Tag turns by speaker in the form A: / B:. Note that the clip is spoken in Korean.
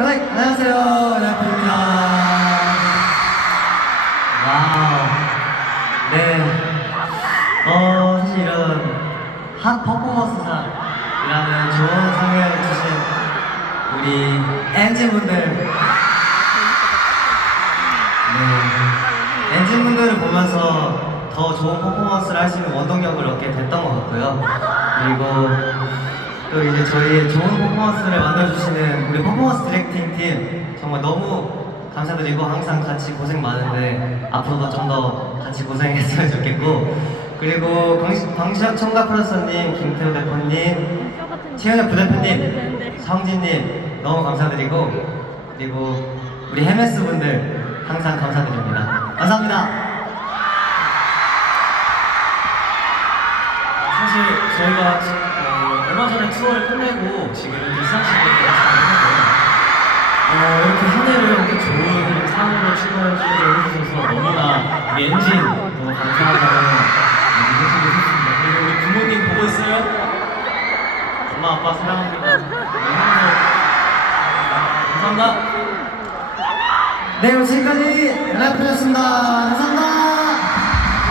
A: 클릭! 안녕하세요, 래퍼입니다. 와우. 네. 어, 사실 이런 핫 퍼포먼스상이라는 좋은 상을 주신 우리 엔진분들. 네. 엔진분들을 보면서 더 좋은 퍼포먼스를 할 수 있는 원동력을 얻게 됐던 것 같고요. 그리고 또 이제 저희의 좋은 퍼포먼스를 만들어주시는 우리 퍼포먼스 디렉팅 팀 정말 너무 감사드리고 항상 같이 고생 많은데 앞으로도 좀 더 같이 고생했으면 좋겠고 그리고 광시혁 청가 프로듀서님, 김태호 대표님, 최현혁 부대표님, 성진님 너무 감사드리고 그리고 우리 헤메스 분들 항상 감사드립니다. 감사합니다.
B: 사실 저희가 어, 전에 투어를 끝내고 지금 이렇게 시상식에 나왔는데 어, 이렇게 한 해를 이렇게 좋은 상으로 출발을 해주셔서 너무나 엔진 너무 감사하다는 얘기 해주고 싶습니다. 그리고 우리 부모님 보고 있어요? 엄마 아빠 사랑합니다. 네, 감사합니다.
A: 네, 지금까지. 감사합니다.